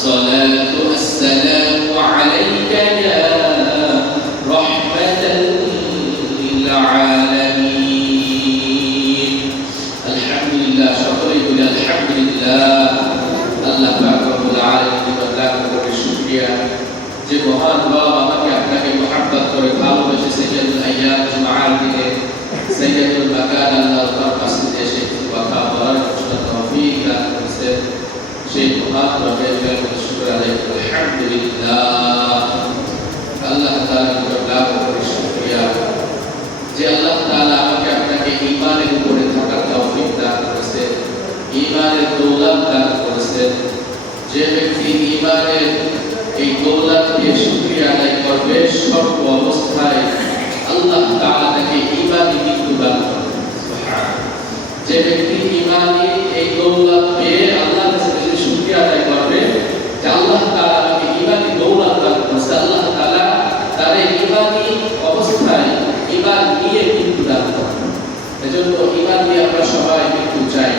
الصلاة والسلام عليك يا رحمة للعالمين الحمد لله সকলে বলি আলহামদুলিল্লাহ আল্লাহ পাক রব্বুল আলামিন লাখ কোটি শুকরিয়া যে মহান রব আমাকে আপনাকে মহব্বত করে ভালোবেসে সাইয়্যিদুল আইয়াম জুমার দিনে সাইয়্যিদুল মাকান আল্লাহর তার কাছে এসে কথা বলার তৌফিক দান করেছেন সেই মহান রবের কাছে শুকর আদায় করি আলহামদুলিল্লাহ আল্লাহ তাআলার লাখ কোটি শুকরিয়া যে আল্লাহ তাআলা আমাকে আপনাকে ঈমানের উপরে থাকার তৌফিক দান করেছেন ঈমানের দৌলত দান করেছেন যে ব্যক্তি ঈমানের এই দৌলত দিয়ে শুকরিয়া আদায় করবে সর্ব অবস্থায় আল্লাহ তাআলা তাকে ঈমানি মৃত্যু দান করবেন সুবহানাল্লাহ যে ব্যক্তি ঈমানি এই দৌলত পেয়ে আল্লাহর কাছে শুকরিয়া আদায় করবে যে আল্লাহ তাআলা আমাকে ঈমানি দৌলত দান করেছেন আল্লাহ তাআলা তার ঈমানি অবস্থায় ঈমান নিয়ে মৃত্যু দান করবেন এজন্য ঈমান নিয়ে আমরা সবাই মৃত্যু চাই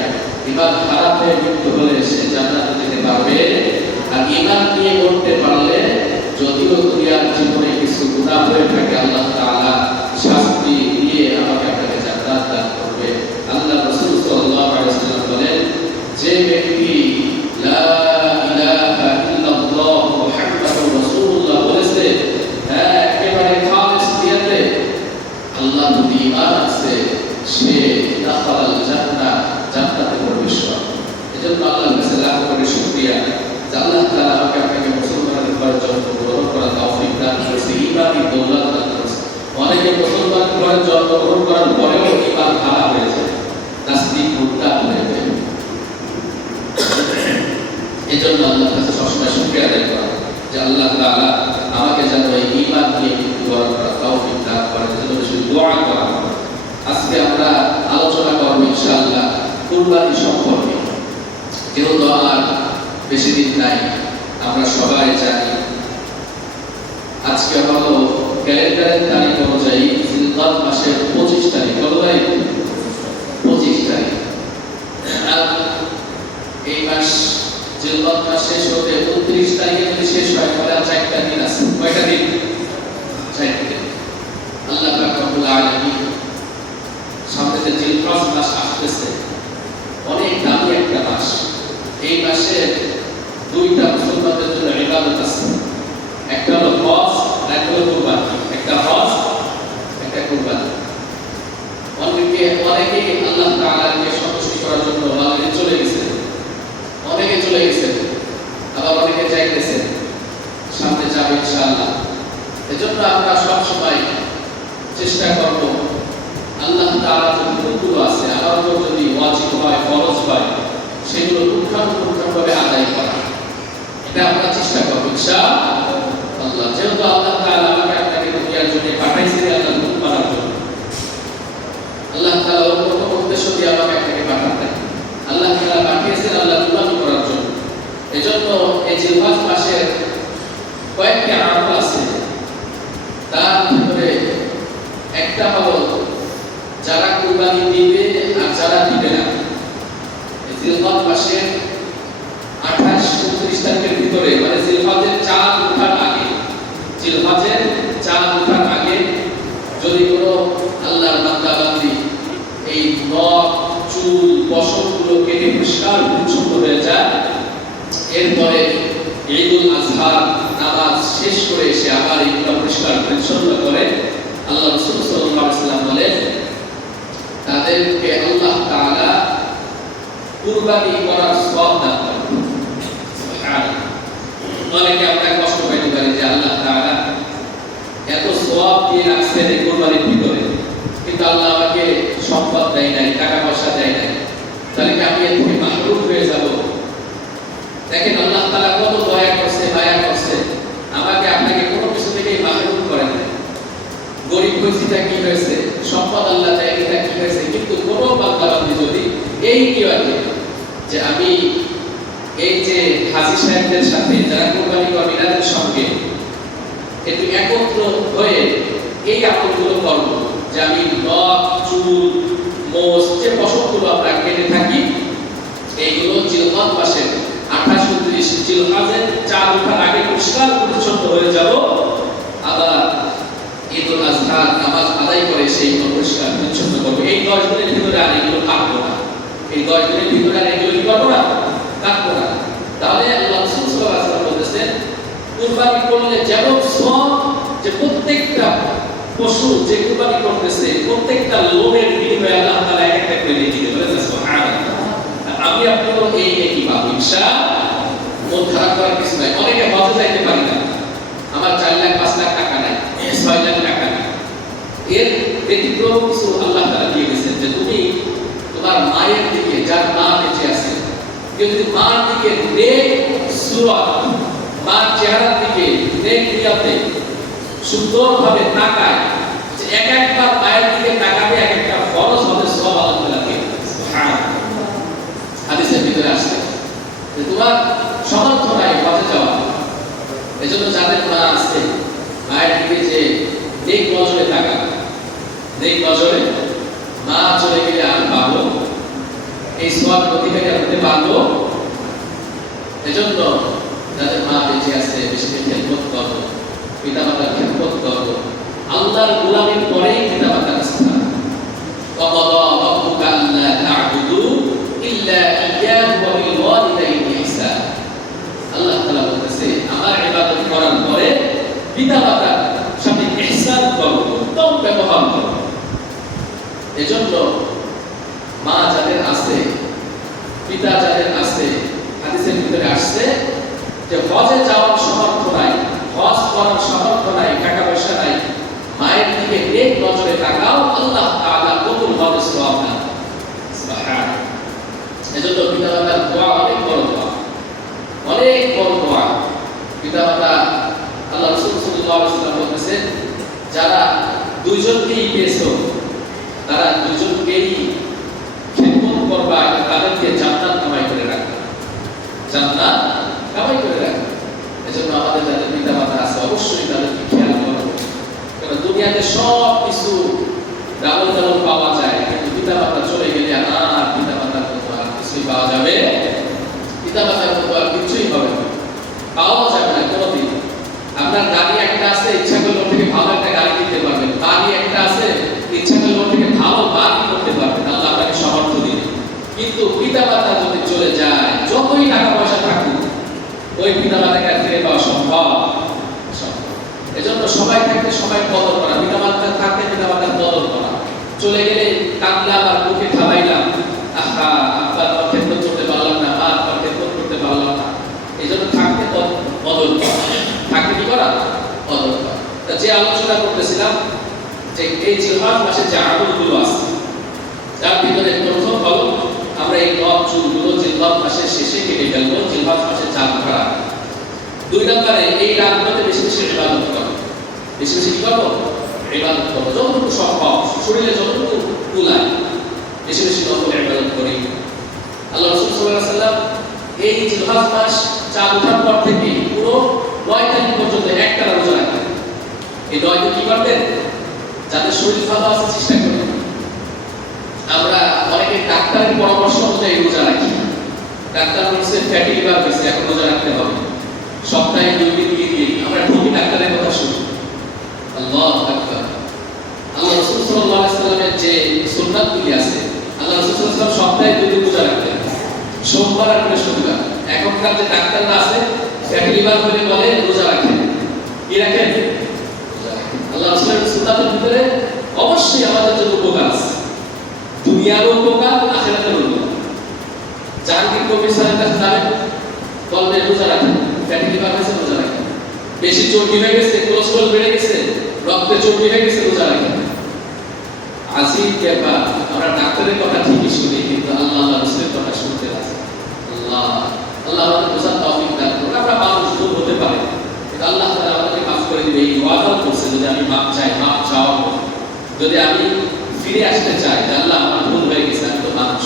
ঈমান খারাপ হয়ে মৃত্যু হলে সে জান্নাতে যেতে পারবে আর ঈমান নিয়ে মরতে পারলে যদিও দুনিয়ার জীবনে কিছু গুনাহ হয়ে থাকে আল্লাহ তাআলা শাস্তি দিয়ে আমাকে আপনাকে জান্নাত দান করবে আল্লাহ রাসূল সাল্লাল্লাহু আলাইহি ওয়াসাল্লাম বলেন যে ব্যক্তি লা ইলাহা ইল্লাল্লাহ মুহাম্মাদুর রাসূলুল্লাহ বলেছে একেবারে খালিস নিয়তে আল্লাহ যদি ঈমান আছে সে দাখালাল জান্নাহ জান্নাতে প্রবেশ করবে এজন্য আল্লাহর কাছে লাখ কোটি শুকরিয়া যে আল্লাহ তাআলা আমাকে আপনাকে মুসলমানের ঘরে জন্ম গ্রহণ করার তৌফিক দান করেছে ঈমানি দৌলত দান করেছে অনেকে মুসলমান ঘরে জন্ম গ্রহণ করার পরেও ঈমান খারাপ হয়ে যায় নাস্তিক মুরতাদ হয়ে যায় এজন্য আল্লাহর কাছে সবসময় শুকরিয়া আদায় করা যে আল্লাহ তাআলা আমাকে যেন এই ঈমান নিয়ে মৃত্যুবরণ করার তৌফিক দান করেন এজন্য শুধু দোয়া করা আজকে আমরা আলোচনা করব ইনশাআল্লাহ কুরবানি সম্পর্কে যেহেতু আর বেশি দিন নাই আমরা সবাই জানি আজকে হলো ক্যালেন্ডারের তারিখ অনুযায়ী জিলকাদ মাসের 25 তারিখ কত তারিখ 25 তারিখ আর এই মাস জিলকাদ মাস শেষ হতে 29 তারিখে যদি শেষ হয় তাহলে আর 4টা দিন আছে কয়টা দিন 4টা দিন আল্লাহ পাক রব্বুল আলামিন সামনে যে জিলকাদ মাস আসছে অনেক দামি একটা মাস এই মাসে দুইটা মুসলমানদের জন্য ইবাদত আছে একটা হলো হজ আর একটা হলো কুরবানি একটা হজ একটা কুরবানি অনেকে আল্লাহ তাআলাকে সন্তুষ্ট করার জন্য বাহিরে চলে গেছে অনেকে চলে গেছে আবার অনেকে যাইতেছে সামনে যাবে ইনশাআল্লাহ এজন্য আমরা সব সময় চেষ্টা করব আল্লাহ তাআলার যে হুকুমগুলো আছে আমার উপর যদি ওয়াজিব হয় ফরজ হয় সেগুলো পুঙ্খানুপুঙ্খভাবে আদায় করা এটা আমরা চেষ্টা করব ইনশাআল্লাহ যেহেতু আল্লাহ তাআলা আমাকে আপনাকে দুনিয়ার জন্য পাঠাইছেন আল্লাহর হুকুম মানার জন্য আল্লাহ তাআলা অন্য উদ্দেশ্য দিয়ে আমাকে আপনাকে পাঠাতেন আল্লাহ তাআলা পাঠিয়েছেন আল্লাহর গোলামি করার জন্য এজন্য এই জিলহজ মাসের কয়েকটি আমল আছে তার ভিতরে একটা হলো যারা কুরবানি দিবে আর যারা দিবে না জিলহজ মাসের 28-29 তারিখের ভিতরে মানে জিলহজের চাঁদ ওঠার আগে যদি কোনো আল্লাহর বান্দা বান্দি এই নখ চুল পশমগুলো কেটে পরিষ্কার পরিচ্ছন্ন হয়ে যায় এরপরে ঈদুল আজহা নামাজ শেষ করে এসে আবার এইগুলো পরিষ্কার পরিচ্ছন্ন করে আল্লাহ রাসূল সাল্লাল্লাহু আলাইহি ওয়াসাল্লাম বলেন তাদেরকে আল্লাহ তাআলা কুরবানি করার সওয়াব দান করবেন সুবহানাল্লাহ অনেকে আমরা কষ্ট পাইতে পারি যে আল্লাহ তাআলা এত সওয়াব দিয়ে রাখছেন এই কুরবানির ভিতরে কিন্তু আল্লাহ আমাকে সম্পদ দেয় নাই টাকা পয়সা দেয় নাই তাহলে কি আমি এর থেকে মাহরুম হয়ে যাব দেখেন আল্লাহ তাআলা কত দয়া করছে মায়া করছে আমাকে আপনাকে কোনো কিছু থেকে মাহরুম করেন না গরিব হইছিটা কি হয়েছে সম্পদ আল্লাহ দেয় এটা কি হয়েছে কিন্তু কোনো বান্দা বান্দি যদি এই নিয়তে যে আমি এই যে হাজী সাহেবদের সাথে যারা কুরবানি বা মিলাদের সঙ্গে একটু একত্র হয়ে এই আমলগুলো করব যে আমি নখ চুল মোষ যে পশমগুলো আমরা কেটে থাকি এইগুলো জিলহজ মাসের 28 31 জিলহজের চাঁদ ওঠার আগে পরিষ্কার পরিচ্ছন্ন হয়ে যাব, আবার ঈদুল আজহার নামাজ আদায় করে সেই পরিষ্কার পরিচ্ছন্ন করবো। এই 10 দিনের ভিতরে আর এগুলো কাটবো না, এই 10 দিনের ভিতরে আর এগুলো কি করবো না, কাটবো না। তাহলে আল্লাহ রাসূল সাল্লাল্লাহু আলাইহি ওয়াসাল্লাম বলেছেন কুরবানি করলে যেমন সওয়াব, যে প্রত্যেকটা পশু যে কুরবানি করতেছে প্রত্যেকটা লোমের বিনিময়ে আল্লাহ তাআলা একটা করে দিয়ে দিতে বলেন সুবহানাল্লাহ। আমি আপনারও এই একই পাবো ইনশাআল্লাহ। মন খারাপ করার কিছু নাই। অনেকে হজে যাইতে পারি না, আমার 4 লাখ 5 লাখ টাকা নাই, 6 লাখ টাকা নাই, এর ব্যতিক্রম কিছু আল্লাহ তাআলা দিয়ে দিয়েছেন যে তুমি তোমার মায়ের দিকে, যার মা বেঁচে আছে, যদি মার দিকে নেক সুরত, মার চেহারার দিকে নেক নিয়তে সুন্দরভাবে তাকায়, যে এক একবার মায়ের দিকে তাকাবে এক একটা ফরজ হবে, সব আল্লাহ তাআলা দিয়ে সুবহানাল্লাহ। হাদিসের ভিতরে আসছে যে তোমার সমর্থ নাই হজে যাওয়া, এজন্য যাদের মা আছে মায়ের দিকে যে নেক নজরে তাকাবে, নেক নজরে মা চলে গেলে আমি পাবো, এই সওয়াব অধিকারী হতে পারবো। এজন্য যাদের মা বেঁচে আছে বেশি খেদমত করবো, পিতা মাতার খেদমত করবো। আল্লাহর গোলামির পরেই পিতা মাতার স্থান। ওয়াকাদা রাব্বুকা আল্লা তা'বুদু ইল্লা ইয়্যাহু ওয়া বিল ওয়ালিদাইনি ইহসানা। আল্লাহ তাআলা বলতেছে আমার ইবাদত করার পরে পিতা মাতার সাথে ইহসান করো, উত্তম ব্যবহার করো। এজন্য মা যাদের আছে, পিতা যাদের আছে, হাদিসের ভিতরে আসছে যে হজে যাওয়ার সামর্থ্য নাই, হজ করার সামর্থ্য নাই, টাকা পয়সা নাই, মায়ের দিকে নেক নজরে তাকাও, আল্লাহ তাআলা কবুল হবে সওয়াব দান। সুবহানাল্লাহ। এজন্য পিতা মাতার দোয়া অনেক বড় দোয়া, অনেক বড় দোয়া। পিতা মাতা আল্লাহ রাসূল সাল্লাল্লাহু আলাইহি ওয়াসাল্লাম বলেছেন যারা দুইজনকেই পেয়েছো তারা দুইজনকেই খেদমত করবা, তাদেরকে জান্নাত কামাই করে রাখবে, জান্নাত কামাই করে রাখবে। এজন্য আমাদের যাদের পিতা মাতা আছে অবশ্যই তাদেরকে খেয়াল করো, কারণ দুনিয়াতে সব কিছু ডাবল ডাবল পাওয়া যায়, কিন্তু পিতা মাতা চলে গেলে আর পিতা মাতার মতো আর কিছুই পাওয়া যাবে, পিতা মাতার মতো আর কিছুই হবে না, পাওয়া যাবে না কোনোদিন। আপনার গাড়ি একটা আছে, ইচ্ছা করলে ওর থেকে ভালো একটা গাড়ি কিনতে পারবেন, বাড়ি একটা আছে, ইচ্ছা করলে ওর থেকে ভালো বাড়ি করতে পারবেন, আল্লাহ আপনাকে সামর্থ্য দিবে। কিন্তু পিতা মাতা যদি চলে যায়, যতই টাকা পয়সা থাকুক, ওই পিতা মাতাকে আর ফিরে পাওয়া সম্ভব। এজন্য সবাই থাকতে সবাই কদর করা, পিতা মাতা থাকতে পিতা মাতার কদর করা। চলে গেলে কাঁদলাম আর মুখে খাওয়াইলাম, আহা আব্বা আমার খেদমত করতে পারলাম না, মা আমার খেদমত করতে পারলাম না। এই জন্য থাকতে কদর করা, থাকতে কি করা, কদর করা। যে আলোচনা করতেছিলাম যে এই জিলহজ মাসে যে আমলগুলো আছে তার ভিতরে প্রথম হলো আমরা এই নখ চুলগুলো জিলহজ মাসের শেষে কেটে ফেলবো, জিলহজ মাসে চাঁদ ধরা। 2 নম্বরে এই রাতগুলোতে বেশি বেশি ইবাদত করো, বেশি বেশি কি করবো, ইবাদত করবো, যতটুকু সম্ভব শরীরে যতটুকু কুলায় বেশি বেশি নফল ইবাদত করি। আল্লাহ রাসূল সাল্লাল্লাহু আলাইহি ওয়াসাল্লাম এই জিলহজ মাস চাঁদ ওঠার পর থেকে পুরো 9 তারিখ পর্যন্ত একটানা রোজা রাখতেন। এই 9 দিন কি করতেন, যাদের শরীর ভালো আছে চেষ্টা করেন। আমরা অনেকে ডাক্তারের পরামর্শ অনুযায়ী রোজা রাখি, ডাক্তার বলছে ফ্যাটি লিভার হয়েছে এখন রোজা রাখতে হবে, সপ্তাহে 2 দিন দিয়ে আমরা ঢুকি ডাক্তারের কথা শুনি। আল্লাহু আকবার। আল্লাহ রাসূল সাল্লাল্লাহু আলাইহি ওয়াসাল্লামের যে সুন্নাতগুলি আছে, আল্লাহ রাসূল সাল্লাল্লাহু আলাইহি ওয়াসাল্লাম সপ্তাহে 2 দিন রোজা রাখতেন, সোমবার আর বৃহস্পতিবার। এখনকার যে ডাক্তাররা আছে ফ্যাটি লিভার বলে বলে রোজা রাখেন, কি রাখেন, আল্লাহ রাসূলের সুন্নাতের ভিতরে অবশ্যই আমাদের জন্য উপকার আছে, দুনিয়ার উপকার, আখিরাতের উপকার। জাহাঙ্গীর কবির স্যারের কাছে যাবেন, বলবেন রোজা রাখেন, ফ্যাটি লিভার হয়েছে রোজা রাখেন, বেশি চর্বি হয়ে গেছে, কোলেস্টেরল বেড়ে গেছে, রক্তে চর্বি হয়ে গেছে রোজা রাখেন। আজিব ব্যাপার, আমরা ডাক্তারের কথা ঠিকই শুনি কিন্তু আল্লাহ রাসূলের কথা শুনতে রাজি। আল্লাহ আল্লাহ আমাদের বোঝার তৌফিক দান করুন। আমরা মানুষ ভুল হতে পারে, কিন্তু আল্লাহ তাআলা আমাদেরকে মাফ করে দিবে। এই ওয়াদাও করছে যদি আমি মাফ চাই, মাফ চাওয়া, যদি আমি ফিরে আসতে চাই যে আল্লাহ আমার ভুল হয়ে গেছে, আমি তো মানুষ,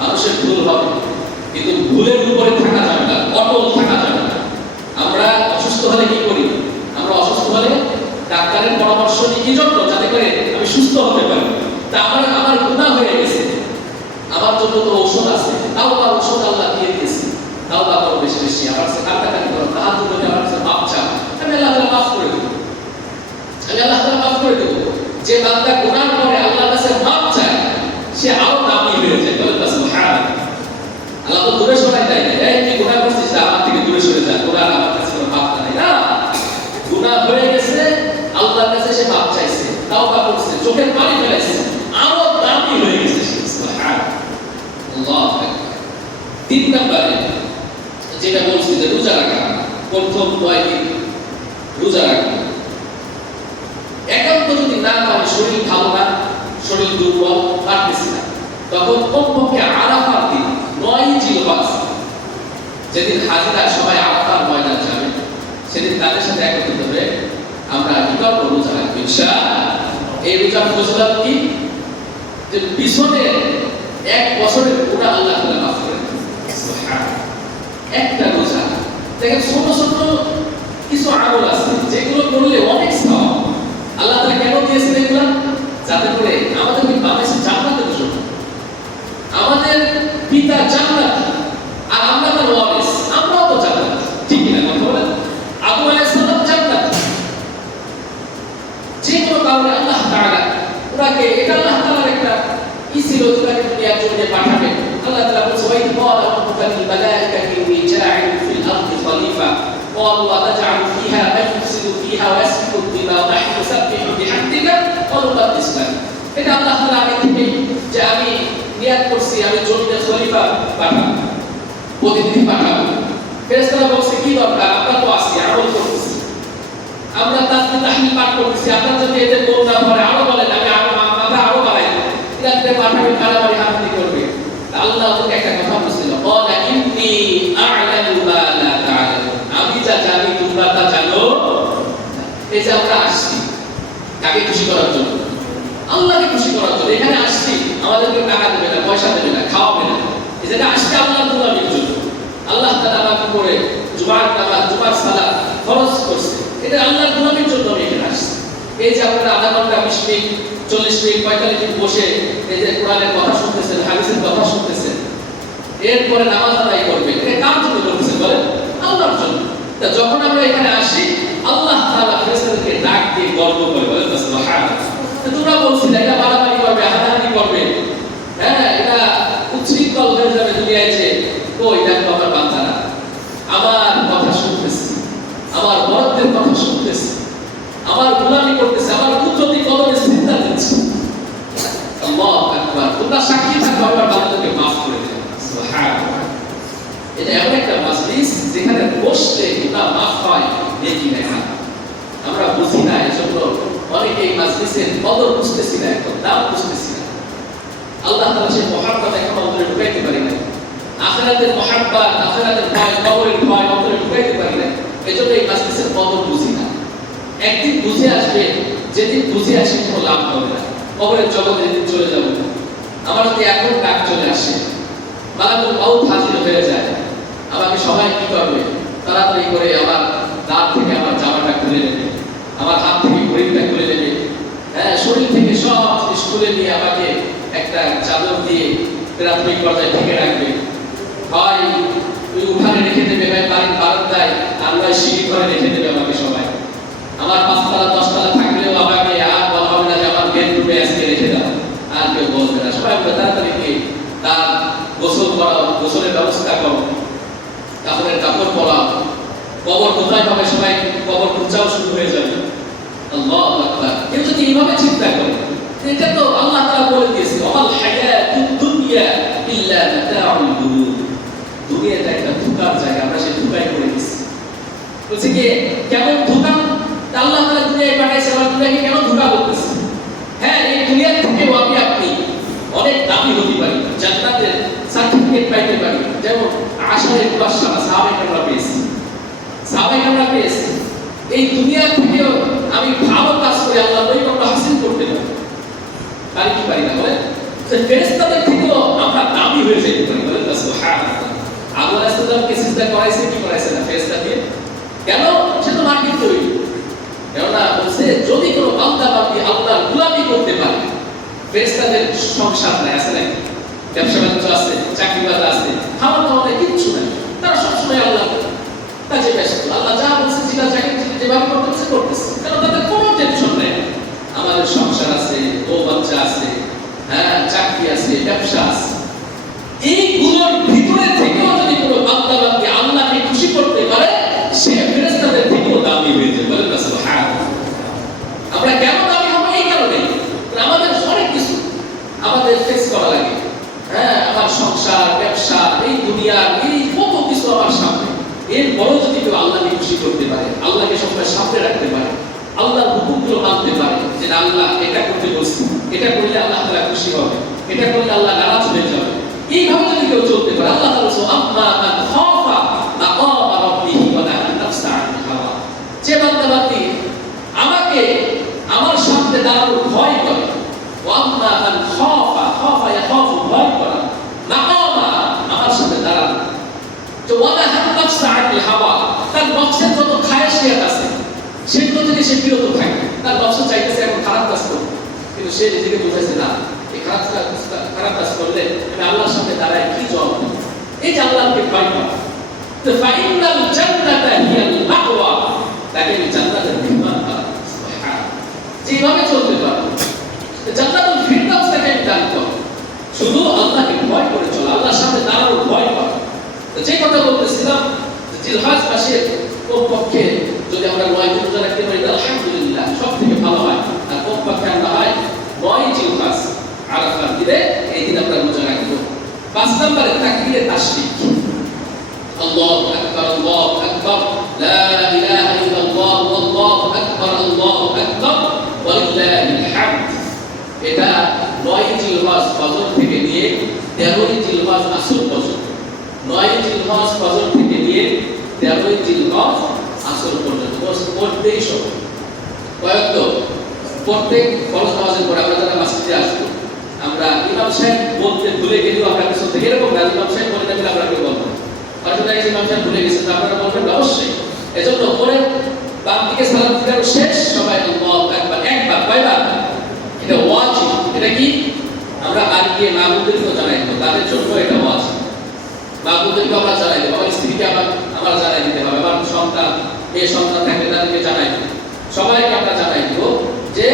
মানুষের ভুল হবে, কিন্তু ভুলের উপরে থাকা যাবে না, অটল থাকা যাবে না। আমরা অসুস্থ হলে কি করি, আমরা অসুস্থ হলে ডাক্তারের পরামর্শ নিই কি জন্য, যাতে করে আমি সুস্থ হতে পারি। তা আমার গুনাহ হয়ে গেছে, আমার জন্য তো ঔষধ আছে, তাও বা ঔষধ আল্লাহ দিয়ে দিয়েছে, তাও বা বেশি বেশি আমরা যে বান্দা গুনাহ করে আল্লাহর কাছে মাপ চায় সে আরো দামি হয়ে যায়। বলেন না সুবহানাল্লাহ। আল্লাহ তো দূরে সরাই দেয় না, এই তুই গুনাহ করছিস আমার থেকে দূরে সরে যা, তোর আর আমার কাছে কোনো মাপ নাই। না, গুনাহ হয়ে গেছে আল্লাহর কাছে সে মাপ চাইছে, তাওবা করছে, চোখের পানি ফেলেছে, আরো দামি হয়ে গেছে সে। সুবহানাল্লাহ। আল্লাহু আকবার। 3 নম্বরে যেটা বলছি যে রোজা রাখা, প্রথম 9 দিন রোজা রাখা। একান্ত যদি না পারে, শরীর ভালো না, শরীর দুর্বল, পারতেছি না, তখন কমপক্ষে আরাফার দিন 9 জিলহজ, যেদিন হাজিরা সবাই আরাফার ময়দান যাবে, সেদিন তাদের সাথে একত্রিত হয়ে আমরা কি করব? রোজা রাখবো ইনশাআল্লাহ। এই রোজা ফজিলত কি? যে পিছনের 1 বছরের গুনাহ আল্লাহ তাআলা মাফ করে দেন। সুবহানাল্লাহ। একটা রোজা দেখেন, ছোট ছোট কিছু আমল আছে যেগুলো করলে অনেক সওয়াব। আল্লাহ তাআলা কেন দিয়েছেন এগুলা? যাতে করে আমাদের বাংলাদেশে জান্নাতের জন্য, আমাদের পিতা জান্নাত আর আমরা তার ওয়ারিস, আমরাও তো জান্নাত, ঠিক না? কথা বলেন। আদম আলাইহিস সালাম জান্নাত, যে কোনো কারণে আল্লাহ তাআলা ওনাকে, এটা আল্লাহ তাআলার একটা ছিল, ওনাকে দুনিয়ার জন্য পাঠাবেন। আল্লাহ তাআলা বলছে, ওয়াইদ ক্বালা রাব্বুকা লিল মালাইকাতি ইন্নী জাa'ilun ফিল আরদি খলিফা ক্বালু আতাজআলু ফিহা মান ইফসিদু ফিহা ওয়া ইয়াসফিকু দিমা ওয়া নাহনু নুসাব্বিহু বিহামদিকা ওয়া নুকাদ্দিসু লাক। এটা আল্লাহ তাআলা আগে থেকেই যে আমি নিয়াত করছি, আমি জমিনে খলিফা পাঠাবো, প্রতিনিধি পাঠাবো। ফেরেশতারা বলছে, কি দরকার? আমরা তো আছি, আমল করতেছি, আমরা তাসবিহ তাহমিদ পাঠ করতেছি, আপনারা যদি এদের মন না ভরে আরো বলেন, আমি আরো বাড়াই দেব, এটাতে পাঠাবে, কারাবাড়ি হামদি করবে। আল্লাহ ওকে একটা কথা বলেছিল, ক্বালা ইন্নী আ'লামু মা লা তা'লামুন, আমি যা জানি তোমরা তা জানো। এই যে আমরা আসছি কাকে খুশি করার জন্য? আল্লাহকে খুশি করার জন্য এখানে আসছি। আমাদেরকে টাকা দেবে না, পয়সা দেবে না, খাওয়াবে না, এই যে আসছে আল্লাহর গোলামির জন্য। আল্লাহ তাআলা আমাকে করে জুমার নামাজ, জুমার সালাত ফরজ করছে, এটা আল্লাহর গোলামির জন্য আমি এখানে আসছি। এই যে আপনারা আধা ঘন্টা, 20 মিনিট, 40 মিনিট, 45 মিনিট বসে এই যে কোরআনের কথা শুনতেছেন, হাদিসের কথা শুনতেছেন, এরপরে নামাজ আদায় করবেন, এটা কার জন্য করতেছেন বলেন? আল্লাহর জন্য। তা যখন আমরা এখানে আসি, আল্লাহ তাআলা ফেরেশতাদেরকে ডাক দিয়ে গর্ব করে বলেন সুবহানাল্লাহ। তোমরা বলছিলে এটা বাড়াবাড়ি করবে, হানাহানি করবে, হ্যাঁ এটা উচ্ছৃঙ্খল হয়ে যাবে দুনিয়ায়, যে কই দেখো আমার বান্দারা আমার কথা শুনতেছে, আমার বরদের কথা শুনতেছে, আমার গোলামি করতেছে, আমার কুদরতি কদমে সিজদা দিচ্ছে। আল্লাহু আকবার। তোমরা সাক্ষী থাকো, আমার বান্দাকে মাফ করে দেন। সুবহানাল্লাহ। এটা এমন একটা মাজলিস যেখানে বসলে গুনাহ মাফ হয়, নেকি দেখা। আমরা বুঝি না, এজন্য অনেকে এই মাজলিসের কদর বুঝতেছি না, এখন দাম বুঝতেছি না। আল্লাহ তাআলা সেই মহব্বত এখন অন্তরে ঢুকাইতে পারি না, আখিরাতের মহব্বত, আখিরাতের ভয়, কবরের ভয় অন্তরে ঢুকাইতে পারি না। এজন্য এই মাজলিসের কদর বুঝি না। একদিন বুঝে আসবে, যেদিন বুঝে আসে কোনো লাভ হবে না, কবরের জগতে যেদিন চলে যাব। আমার যদি এখন ডাক চলে আসে, মালাকুল মাউত হাজির হয়ে যায়, আমাকে সবাই কি করবে? তাড়াতাড়ি করে আমার দাঁত থেকে আমার জামাটা খুলে নেবে, আমার হাত থেকে ঘড়িটা খুলে নেবে, হ্যাঁ শরীর থেকে সব জিনিস খুলে নিয়ে আমাকে একটা চাদর দিয়ে প্রাথমিক পর্যায়ে ঢেকে রাখবে। হয় ওই উঠানে রেখে দেবে, ভাই বাড়ির বারান্দায়, আমরা সিঁড়ি ঘরে রেখে দেবে আমাকে সবাই। আমার 5 তলা 10 তলা থাকলেও আমাকে আর বলা হবে না যে আমার বেডরুমে আজকে রেখে দাও, আর কেউ বলবে না। সবাই তাড়াতাড়ি গিয়ে তার গোসল করাও, গোসলের ব্যবস্থা করো, কাপড়ের কাপড় পরাও, কবর কোথায় হবে সবাই কবর খুঁজাও শুরু হয়ে যাবে। আল্লাহু আকবার। কেউ যদি এইভাবে চিন্তা করে, এটা তো আল্লাহ তাআলা বলে দিয়েছে, ওয়াল হায়াতুদ দুনিয়া ইল্লা মাতাউল গুরুর। দুনিয়াটা একটা ধোঁকার জায়গা, আমরা সেই ধোঁকায় পড়ে গেছি। বলছে কি কেমন ধোঁকা? আল্লাহ তাআলা দুনিয়ায় পাঠাইছে, আমরা দুনিয়াকে কেন ধোঁকা বলতেছি? হ্যাঁ, এই দুনিয়া থেকে আপনি অনেক দামি হতে পারি, জান্নাতের সার্টিফিকেট পাইতে পারি, যেমন আশারে মুবাশশারা সাহাবায়ে কেরামরা পেয়েছে, সাহাবায়ে কেরামরা পেয়েছে। এই দুনিয়া থেকেও আমি ভালো কাজ করে আল্লাহর নৈকট্য হাসিল করতে পারি কি পারি না বলেন? যে ফেরেশতাদের থেকেও আমরা দামি হয়ে যেতে পারি, বলেন সুবহানাল্লাহ। আদম আলাইহিস সালামকে সিজদা করাইছে কি করাইছে না ফেরেশতা দিয়ে? কেন? সে তো মাটির তৈরি। কেননা বলছে যদি কোনো বান্দা বান্দি আল্লাহর গোলামি করতে পারে, ফেরেশতাদের সংসার নাই, আছে নাকি? ব্যবসা বাণিজ্য আছে, চাকরি বাজার আছে, খাওয়া দাওয়া কিচ্ছু নাই, তারা সবসময় আল্লাহ কাজে ব্যস্ত। আল্লাহ যা বলছে যেটা চাকরি যেভাবে করতেছে করতেছে, কারণ তাদের কোনো টেনশন নেই। আমাদের সংসার আছে, কেউ আল্লাহকে খুশি করতে পারে, আল্লাহকে সবসময় সামনে রাখতে পারে, আল্লাহর হুকুমগুলো মানতে পারে, যে আল্লাহ এটা করতে বলছি, এটা করলে আল্লাহ তাআলা খুশি হবে, এটা করলে আল্লাহ নারাজ হয়ে যাবে, এইভাবে যদি কেউ চলতে পারে, আল্লাহ তাআলা বলেন আম্মা মান খাফা মাকামা রাব্বিহি ওয়া নাহা নাফসা আনিল হাওয়া, যে বান্দাবান্দি আমাকে আমার সামনে দাঁড়ানোর ভয় করে, ওয়া আম্মা মান খাফা ইয়াখাফু ভয় করা, মাকামা আমার সামনে দাঁড়ানো, তো ওয়া নাহা নাফসা আনিল হাওয়া, তার নফসের যত খায়েশিয়াত আছে সেগুলো থেকে সে বিরত থাকে। তার নফস চাইতেছে এখন খারাপ কাজ করতে, কিন্তু সে নিজেকে বোঝাইছে না এই খারাপ কাজ করলে আমি আল্লাহর সামনে দাঁড়ায় কি জবাব দেব। এই যে আল্লাহকে ভয় করা, তো ফাইনাল জান্নাতা হিয়াল মাওয়া, তাকে জান্নাতের মেহমান করা, সুবহানাল্লাহ, যেভাবে চলতে পারে জান্নাতুল ফিরদাউস থেকে দান করা, শুধু আল্লাহকে ভয় করে চলা, আল্লাহর সামনে দাঁড়ানোর ভয় করা। যে কথা বলতেছিলাম জিলহজ মাসের কমপক্ষে যদি আমরা 9 দিন রোজা রাখতে পারি আলহামদুলিল্লাহ সবথেকে ভালো হয়, আর কমপক্ষে আমরা হয় 9 জিলহজ আরাফার দিনে এই দিন আমরা রোজা রাখব। 5 নম্বরে তাকবীরে তাশরিক, আল্লাহু আকবার আল্লাহু আকবার লা ইলাহা ইল্লাল্লাহ আল্লাহু আকবার ওয়ালিল্লাহিল হামদ। এটা 9 জিলহজ ফজর থেকে নিয়ে 13 জিলহজ আসর পর্যন্ত, 9 জিলহজ ফজর থেকে নিয়ে 13 জিলহজ আসর পর্যন্ত পড়তেই সময় কয়েকটা প্রত্যেক ফরজ নামাজের পরে আমরা যারা মসজিদে আসবো, আমরা ইমাম সাহেব বলতে ভুলে গেলেও আমরা কিছু থেকে এরকম না, ইমাম সাহেব বলে থাকলে আমরা কেউ বলবো হয়তো তাই ইমাম সাহেব ভুলে গেছেন, আপনারা বলবেন অবশ্যই। এজন্য পরে বাম দিকে সালাম দিলে শেষ সবাই আল্লাহু আকবার একবার, কয়বার? এটা ওয়াজিব। এটা কি আমরা আর গিয়ে মাহবুবদেরকেও জানাই দেবো, তাদের জন্য এটা ওয়াজিব। মাহবুবদেরকে আমরা জানাই দেবো, আমার স্ত্রীকে আমরা জানাই দিতে হবে, আমার সন্তান মেয়ে সন্তান থাকলে তাদেরকে জানাই দেবো, সবাইকে আমরা জানাই দেবো যে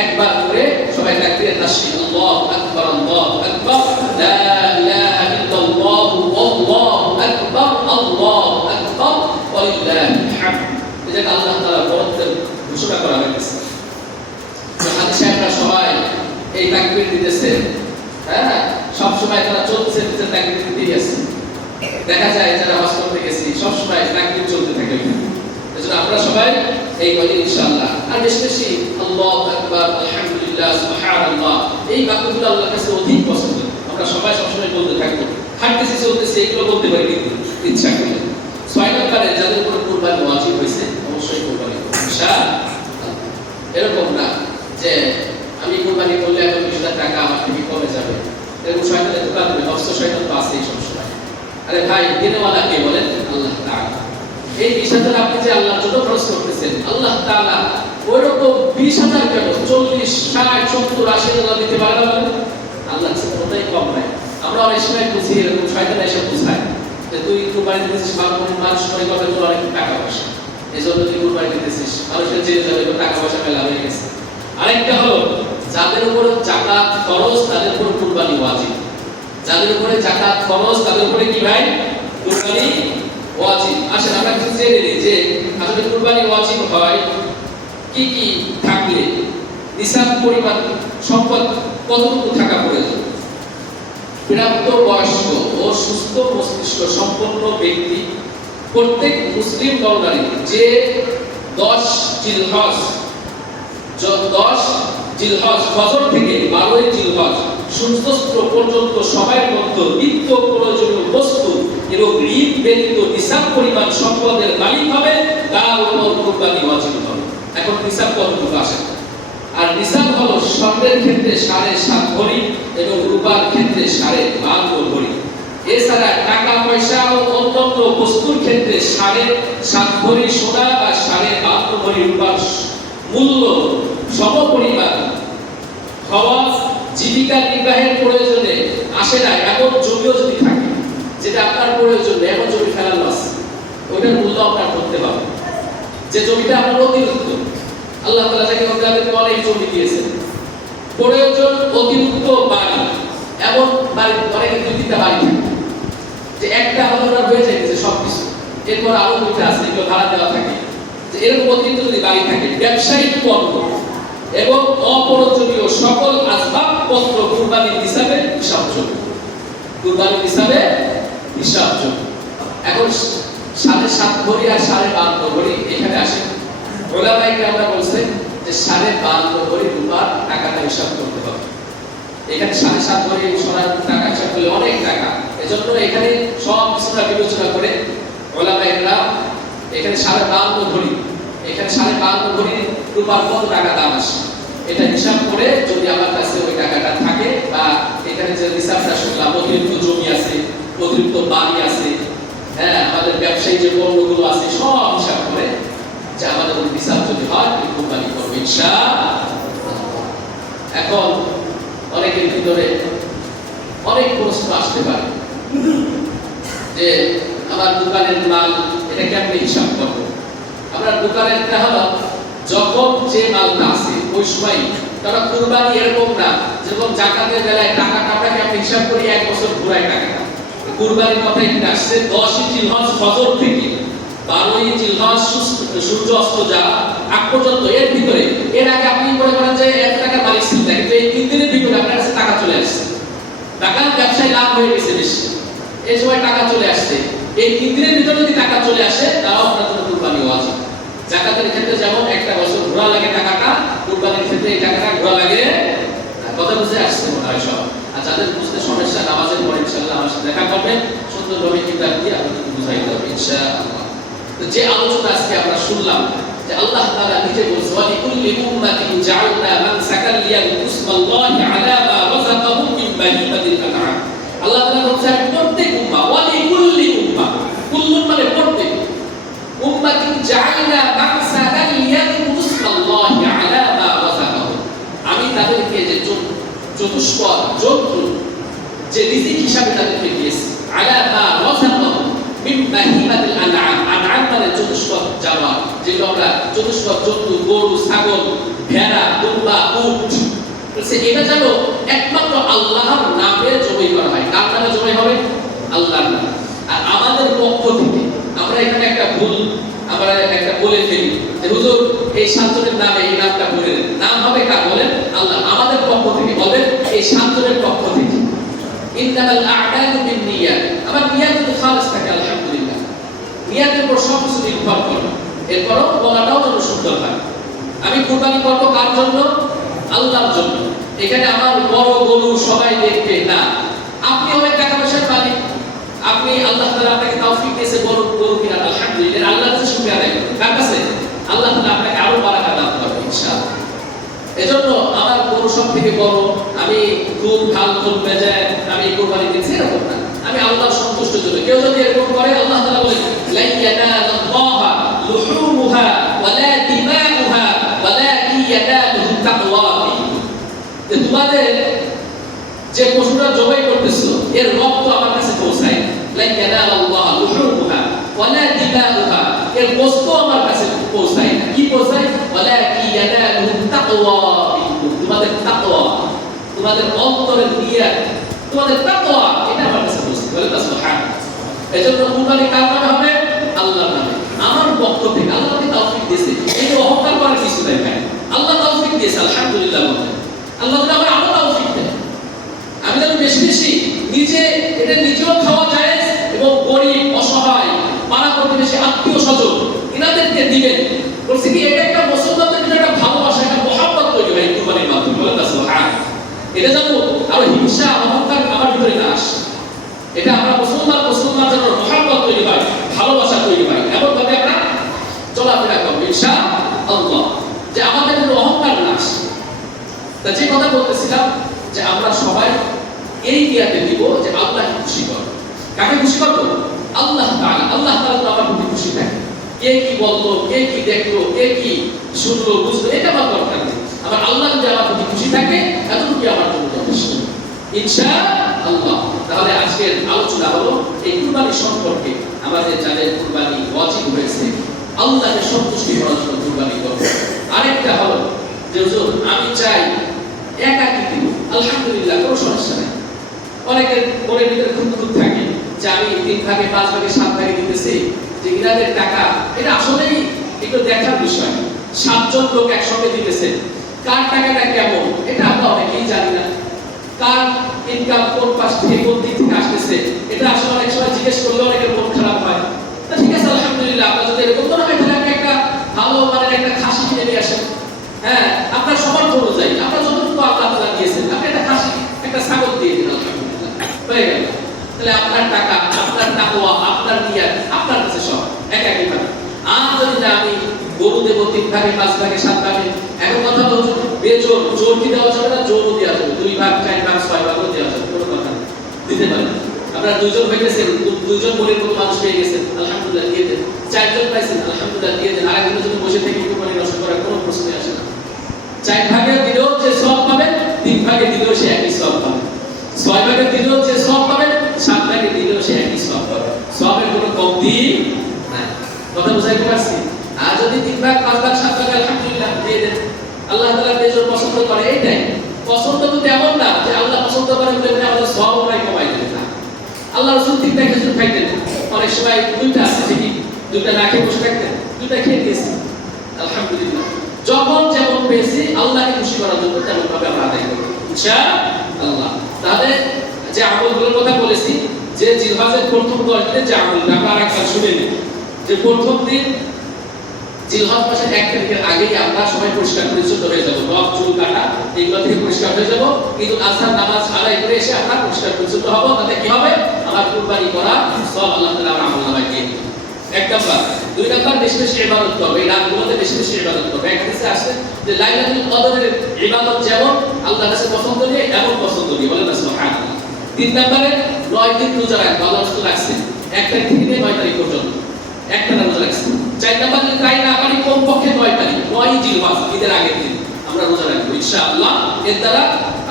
একবার করে সবাই তাকবীরে তাশরিক, আল্লাহু আকবার আল্লাহু আকবার লা ইলাহা ইল্লাল্লাহ আল্লাহু আকবার ওয়ালিল্লাহিল হামদ। এটা আল্লাহ তাআলার বরকতের ঘোষণা করা হয়েছে। হাদিসে আমরা সবাই এই তাকবীর দিতেছে, হ্যাঁ সব সময় তারা চলছে তাকবীর দিতেই আছে। দেখা যায় যারা হজ করতে গেছি সব সময় তাকবীর চলতে থাকে, এজন্য আমরা সবাই এই বলি ইনশাআল্লাহ। আর বেশি বেশি আল্লাহু আকবার আলহামদুলিল্লাহ সুবহানাল্লাহ এই বাক্যগুলো আল্লাহর কাছে অধিক পছন্দ, আমরা সবাই সবসময় বলতে থাকবো, হাঁটতেছি চলতেছি এগুলো বলতে পারি কিন্তু ইচ্ছা করলে। 6 নম্বরে যাদের উপর কুরবানি ওয়াজিব হয়েছে অবশ্যই কুরবানি করুন ইনশাআল্লাহ। এরকম না যে আমি কুরবানি করলে এখন 20,000 টাকা আমার থেকে কমে যাবে, এরকম শয়তানের দোকান হবে, নফস শয়তান তো আছেই সবসময়। আরে ভাই দিনওয়ালা কে বলেন? আল্লাহ তাআলা। এই 20,000 আপনি যে আল্লাহর জন্য খরচ করতেছেন, আল্লাহ তাআলা ওইরকম 20,000 কেন 40, 60, 70, 80 আল্লাহ দিতে পারে না? আল্লাহ কোনোটাই কম নাই। আমরা অনেক সময় বুঝি এরকম শয়তান এসে বুঝায় যে তুই কুরবানি দিতেছিস, মানুষ মনে করবে তোর অনেক টাকা পয়সা, এই জন্য তুই কুরবানি দিতেছিস, মানুষের জেনে যাবে তোর টাকা পয়সা মেলা হয়ে গেছে। আরেকটা হলো যাদের উপর যাকাত ফরজ তাদের উপর কুরবানি ওয়াজিব, যাদের উপরে যাকাত ফরজ তাদের উপরে কি ভাই কুরবানি ওয়াজিব। আসেন আমরা কিছু জেনে নিই যে আসলে কুরবানি ওয়াজিব হয় কি কি থাকলে, নিসাব পরিমাণ সম্পদ কতটুকু থাকা প্রয়োজন। প্রাপ্তবয়স্ক ও সুস্থ মস্তিষ্ক সম্পন্ন ব্যক্তি প্রত্যেক মুসলিম নরনারী যে 10 জিলহজ ফজর থেকে 12 জিলহজ সূর্যাস্ত পর্যন্ত সময়ের মধ্যে নিত্য প্রয়োজনীয় বস্তু এবং ঋণ ব্যতীত নিসাব পরিমাণ সম্পদের মালিক হবে, তার উপর কুরবানি ওয়াজিব হবে। এখন নিসাব কতটুকু আসে? আর নিসাব হলো স্বর্ণের ক্ষেত্রে 7.5 ভরি এবং রূপার ক্ষেত্রে 12.5 ভরি। এছাড়া টাকা পয়সা ও অন্যান্য বস্তুর ক্ষেত্রে 7.5 ভরি সোনা বা 12.5 ভরি রূপার মূল্য সমপরিমাণ হওয়া জীবিকা নির্বাহের প্রয়োজনে আসে না। এমন জমিও যদি থাকে যেটা আপনার প্রয়োজন, এমন জমি ফেলার লস, ওইটার মূল্য আপনার করতে পারবেন। যে জমিটা আপনার অতিরিক্ত, আল্লাহ তাআলা যাকে আপনাদেরকে অনেক জমি দিয়েছেন, প্রয়োজন অতিরিক্ত বাড়ি, এমন বাড়ি অনেক 2-3টা বাড়ি থাকে যে একটা আপনার হয়ে যাইতেছে সবকিছু, এরপর আরো 2টা আছে এগুলো ভাড়া দেওয়া থাকে, যে এরকম অতিরিক্ত যদি বাড়ি থাকে, ব্যবসায়িক পণ্য এবং অপ্রয়োজনীয় সকল আসবাবপত্র কুরবানির হিসাবে হিসাবযোগ্য, কুরবানির হিসাবে হিসাবযোগ্য। এখন 7.5 ভরি আর 52 ভরি এখানে আসে। ওলামায়ে কেরামরা বলছেন যে 52 ভরি রূপার টাকাটা হিসাব করতে হবে। এখানে 7.5 ভরি সোনার টাকা হিসাব করলে অনেক টাকা। এজন্য এখানে সব কিছুটা বিবেচনা করে ওলামায়ে কেরাম এখানে 52 ভরি, এখানে 52 ভরি রূপার কত টাকা দাম আসে এটা হিসাব করে যদি আমার কাছে ওই টাকাটা থাকে বা এখানে যে হিসাবটা শুনলাম অতিরিক্ত জমি আছে, অতিরিক্ত বাড়ি আছে, হ্যাঁ আমাদের ব্যবসায়ী যে পণ্যগুলো আছে সব হিসাব করে যে আমাদের হিসাব যদি হয় কোম্পানি করবে ইনশাআল্লাহ। এখন অনেকের ভিতরে অনেক প্রশ্ন আসতে পারে যে আমার দোকানের মাল এটা কেমনে হিসাব করবো। আমরা দোকানেরটা হলো যখন যে মালটা আছে ওই সময়, কারণ কুরবানি এরকম না যেমন জাকাতের বেলায় টাকাটা আমরা কেমন হিসাব করি 1 বছর ঘুরায় টাকাটা। কুরবানির কথা এখানে আসছে 10ই জিলহজ ফজর থেকে 12ই জিলহজ সূর্য অস্ত যাওয়া আগ পর্যন্ত এর ভিতরে, এর আগে আপনি মনে করেন যে 1 টাকা মালিক ছিল, কিন্তু এই 3 দিনের ভিতরে আপনার কাছে টাকা চলে আসছে, টাকার ব্যবসায় লাভ হয়ে গেছে বেশি, এই সময় টাকা চলে আসছে, এই 3 দিনের ভিতরে যদি টাকা চলে আসে তাও আপনার জন্য কুরবানি ওয়াজিব। জাকাতের ক্ষেত্রে যেমন 1 বছর ঘোরা লাগে টাকাটা, কুরবানির ক্ষেত্রে এই টাকাটা ঘোরা লাগে। কথা বুঝে আসছে মনে হয় সব। আর যাদের বুঝতে সমস্যা নামাজের পরে ইনশাআল্লাহ আমার সাথে দেখা করবেন, সুন্দরভাবে কিতাব দিয়ে আপনাদের বুঝাইতে হবে ইনশাআল্লাহ। তো যে আলোচনা আজকে আমরা শুনলাম যে আল্লাহ তাআলা নিজে বলছেন ওয়া লিকুল্লি উম্মাতিন জাআলনা মানসাকান লিয়াযকুরুল্লাহি আলা মা রাযাকাহুম মিন বাহিমাতিল আনআম। আল্লাহ তাআলা বলছেন প্রত্যেক উম্মাহ, ওয়া লিকুল্লি উম্মাহ, কুল্লুন মানে প্রত্যেক উম্মাতিন জাআলনা মানসাকান লিয়াযকুরুল্লাহি আলা মা রাযাকাহুম, আমি তাদেরকে যে চতুষ্পদ জন্তু যে রিজিক হিসাবে তাদেরকে দিয়েছি, আলা মা রাযাকাহুম মিন বাহিমাতিল আনআম, আনআম মানে চতুষ্পদ জানোয়ার, যেগুলো আমরা চতুষ্পদ জন্তু গরু ছাগল ভেড়া দুম্বা উট, বলছে এটা যেন একমাত্র আল্লাহর নামে জবাই করা হয়। কার নামে জবাই হবে? আল্লাহর নামে। আর আমাদের পক্ষ থেকে আমরা এখানে একটা ভুল আমরা একটা বলে ফেলি যে হুজুর এই 7 জনের নামে এই নামটা বলে দেন, নাম হবে কার বলেন? আল্লাহ। আমাদের পক্ষ থেকে বলেন এই 7 জনের পক্ষ থেকে ইন্নামাল আ'মালু বিন্নিয়াত, আমার নিয়ত যদি খালিস থাকে আলহামদুলিল্লাহ, নিয়তের উপর সব কিছু নির্ভর করে, এরপরও বলাটাও যেন সুন্দর হয়। আমি কুরবানি করব কার জন্য? আল্লাহর জন্য। এখানে আমার বড় গরু সবাই দেখবে না, আপনি হবেন টাকা পয়সার মালিক, আপনি আল্লাহ তাআলা আপনাকে তৌফিক দিয়েছে বড় গরু কিনার, আলহামদুলিল্লাহ, আল্লাহর কাছে শুকরিয়া আদায় করুন। কার কাছে? আল্লাহ তাআলা আপনাকে আরো বারাকা দান করবে ইনশাআল্লাহ। এজন্য আমার গরু সব থেকে বড়, আমি খুব ভাল খুব বেজায় আমি কুরবানি দিচ্ছি এরকম না, আমি আল্লাহর সন্তুষ্টির জন্য। কেউ যদি এরকম করে আল্লাহ তাআলা বলেন লা ইয়ানালুল্লাহা লুহুমুহা ওয়ালা দিমাউহা ওয়ালাকিন ইয়ানালুহু তাকওয়া মিনকুম, যে তোমাদের যে পশুটা জবাই করতেছো এর রক্ত আমার কাছে পৌঁছায়, লা ইয়ানালুল্লাহা লুহুমুহা ওয়ালা দিমাউহা, এর গোশত আমার কাছে পৌঁছায়, কি পৌঁছায়? ওয়ালাকিন ইয়ানালুহু তাকওয়া মিনকুম, তোমাদের তাকওয়া, তোমাদের অন্তরের নিয়ত, তোমাদের তাকওয়া এটা আমার কাছে পৌঁছায়। বলে সুবহানাল্লাহ। এজন্য কুরবানি কার নামে হবে? আল্লাহর নামে। আমার পক্ষ থেকে আল্লাহ আমাকে তৌফিক দিয়েছে, এই যে অহংকার করার কিছু নাই ভাই, আল্লাহ তৌফিক দিয়েছে আলহামদুলিল্লাহ বলেন। আল্লাহ তাআলা আমার আরো তৌফিক দেন, আমি যেন বেশি বেশি নিজে এটা নিজেও খাওয়া যায় এবং গরিব অসহায় পাড়া প্রতিবেশী আত্মীয় স্বজন এনাদেরকে দিবেন। বলছি কি এটা একটা মুসলমানদের ভিতরে একটা ভালোবাসা, একটা মহব্বত তৈরি হয় কুরবানির মাধ্যমে। বলেন সুবহানাল্লাহ। এটা যেন আরো হিংসা অহংকার আমার ভিতরে না আসে, এটা আমরা মুসলমান যেন মহব্বত তৈরি হয়, ভালোবাসা তৈরি হয়, এমন ভাবে আমরা চলাফেরা করবো ইনশাআল্লাহ, যে আমাদের কোনো অহংকার না আসে। তা যে কথা বলতেছিলাম যে আমরা সবাই এই নিয়াতে দিব যে আল্লাহকে খুশি করব। কাকে খুশি করব? আল্লাহ তাআলা। আল্লাহ তাআলা তো আমার প্রতি খুশি থাকে, কে কি বলতো, কে কি দেখলো, কে কি শুনলো বুঝলো এটা আমার দরকার নেই, আমার আল্লাহ যদি আমার প্রতি খুশি থাকে এতটুকু আমার জন্য যথেষ্ট ইনশাআল্লাহ। তাহলে আজকের আলোচনা হলো এই কুরবানি সম্পর্কে, আমাদের যাদের কুরবানি ওয়াজিব হয়েছে আল্লাহকে সন্তুষ্টি করার জন্য কুরবানি করব। আরেকটা হলো যে হুজুর আমি চাই একাকী দিব, আলহামদুলিল্লাহ কোনো সমস্যা নেই। অনেকের মনের ভিতরে খুঁতখুঁত থাকে যে আমি 3 ভাগে 5 ভাগে 7 ভাগে দিতেছি, যে ইনাদের টাকা, এটা আসলেই একটু দেখার বিষয়। 7 জন লোক একসঙ্গে দিতেছে, কার টাকাটা কেমন এটা আমরা অনেকেই জানি না, কার ইনকাম কোন পাশ থেকে কোন দিক থেকে আসতেছে এটা আসলে অনেক সময় জিজ্ঞেস করলে অনেকের মন খারাপ হয়। ঠিক আছে আলহামদুলিল্লাহ আপনার যদি এরকম মনে হয় তাহলে আপনি একটা ভালো মানের একটা খাসি কিনে নিয়ে আসেন। হ্যাঁ, আপনার সামর্থ্য অনুযায়ী আপনার যতটুকু আল্লাহ তাআলা দিয়েছেন আপনি একটা খাসি একটা ছাগল দিয়ে দিন, আলহামদুলিল্লাহ হয়ে গেল। তাহলে আপনার টাকা, আপনার তাকওয়া, আপনার নিয়ত আপনার কাছে সব একই ভাবে। আর যদি না আমি গরু দেব 3 ভাগে 5 ভাগে 7 ভাগে, এখন কথা বলছো বেজোর, জোর কি দেওয়া যাবে না? জোরও দেওয়া যাবে, 2 ভাগ 4 ভাগ 6 ভাগও দেওয়া যাবে, কোনো কথা নেই, দিতে পারেন। আপনারা 2 জন হয়ে গেছেন, 2 জন বলে কোনো মানুষ পেয়ে গেছেন, আলহামদুলিল্লাহ দিয়ে দেন। 4 জন পাইছেন, আলহামদুলিল্লাহ দিয়ে দেন। আরেকজনের জন্য বসে থেকে কোরবানি নষ্ট করার কোনো প্রশ্নই আসে না। 4 ভাগে দিলেও যে সওয়াব পাবেন, 3 ভাগে দিলেও সে একই সওয়াব পাবে। 6 ভাগে দিলেও যে সওয়াব পাবেন, 7 ভাগে দিলেও সে একই সওয়াব পাবে। সওয়াবের কোনো কমতি নাই। কথা বুঝাইতে পারছি? আর যদি 3 ভাগ 5 ভাগ 7 ভাগ আলহামদুলিল্লাহ দিয়ে দেন। আল্লাহ তাআলা বেজোর পছন্দ করে এইটাই। পছন্দ তো তেমন না যে আল্লাহ পছন্দ করে বলে আমাদের সওয়াব আমরা কমাই দেন না। আল্লাহ রাসূল 3টা খেজুর খাইতেন, অনেক সময় 2টা আছে ঠিকই, 2টা না খেয়ে বসে থাকতেন, 2টা খেয়ে দিয়েছি, আলহামদুলিল্লাহ। যখন যেমন পেয়েছি আল্লাহকে খুশি করার জন্য তেমন ভাবে আমরা আদায় করব ইনশাআল্লাহ। তাহলে যে আমলগুলোর কথা বলেছি, যে জিলহজের প্রথম 10 দিনে যে আমল আমরা আরেকবার শুনে নিই, যে প্রথম দিন জিলহজ মাসের 1 তারিখের আগেই আমরা সবাই পরিষ্কার পরিচ্ছন্ন হয়ে যাব, নখ চুল কাটা এগুলো থেকে পরিষ্কার হয়ে যাব। ঈদুল আজহার নামাজ আদায় করে এসে আমরা পরিষ্কার পরিচ্ছন্ন হব। তাতে কি হবে? আমার কুরবানি করা সব আল্লাহ তাআলা আমার আমলনামায় দিয়ে দিবেন। 1 নাম্বার। 2 নাম্বার, বেশি বেশি ইবাদত করবে, এই রাতগুলোতে বেশি বেশি ইবাদত করবে। এক হাদিসে আছে যে লাইলাতুল কদরের ইবাদত যেমন আল্লাহর কাছে পছন্দনীয়, এমন পছন্দনীয়, বলেন না সুবহানাল্লাহ। 3 নাম্বারে 9 দিন রোজা রাখবে, আল্লাহ রাসূল রাখছেন 1 তারিখ থেকে 9 তারিখ পর্যন্ত একটানা রোজা রাখছেন। 4 নাম্বার যদি তাই না পারি কমপক্ষে 9 তারিখ, 9 জিলহজ ঈদের আগের দিন আমরা রোজা রাখবো ইনশাআল্লাহ। এর দ্বারা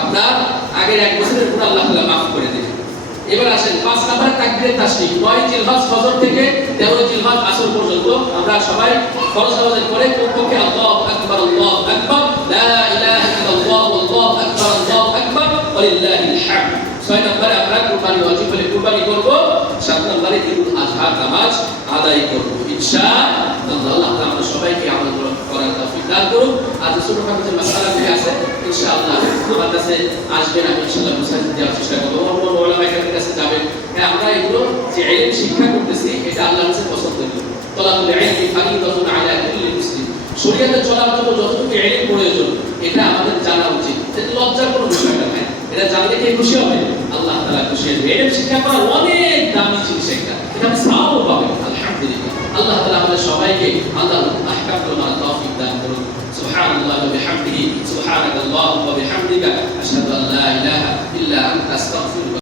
আপনার আগের 1 বছরের গুনাহ আল্লাহ তাআলা মাফ করে দেবেন। এবার আসেন 5 নাম্বার তাকবীরে তাশরিক। 9 জিলহজ ফজর থেকে 13 জিলহজ আসর পর্যন্ত আমরা সবাই ফরজ নামাজ পড়ে কমপক্ষে আল্লাহু আকবার আল্লাহু আকবার লা ইলাহা ইল্লাল্লাহ আল্লাহু আকবার আল্লাহু আকবার ওয়ালিল্লাহিল হামদ। 6 নম্বরে আমরা কুরবানি ওয়াজিব হলে কুরবানি করব। 7 নম্বরে ঈদুল আজহার নামাজ আদায় করব ইনশাআল্লাহ। আল্লাহ তাআলা সবাইকে আমল করার তৌফিক দান করুন। আজ ছোটখাটো যে মাসআলাগুলি আছে ইনশাআল্লাহ আমার কাছে আসবেন, আমি ইনশাআল্লাহ বুঝাই দেওয়ার চেষ্টা করব। অন্য ওলামাদের কাছে যাবেন। হ্যাঁ, আমরা এগুলো যে ইলম শিক্ষা করতেছি এটা আল্লাহর কাছে পছন্দনীয়। তলাবুল ইলমি ফারিদাতুন আলা কুল্লি মুসলিম। শরীয়তে চলার জন্য যতটুকু ইলম প্রয়োজন এটা আমাদের জানা উচিত। এটা লজ্জার কোনো বিষয় না। এটা জানলে কে খুশি হবে? আল্লাহ তাআলা খুশি হবে। ইলম শিক্ষা করা অনেক দামি জিনিস, এটা আপনি সওয়াব পাবেন আলহামদুলিল্লাহ। আল্লাহ তাআলা আমাদের সবাইকে আল্লাহর আহকামগুলো মানার তৌফিক দান করুন। সুবহানাল্লাহি ওয়া বিহামদিহি সুবহানাকাল্লাহুম্মা ওয়া বিহামদিকা আশহাদু আল্লা ইলাহা ইল্লা আনতা আস্তাগফিরুকা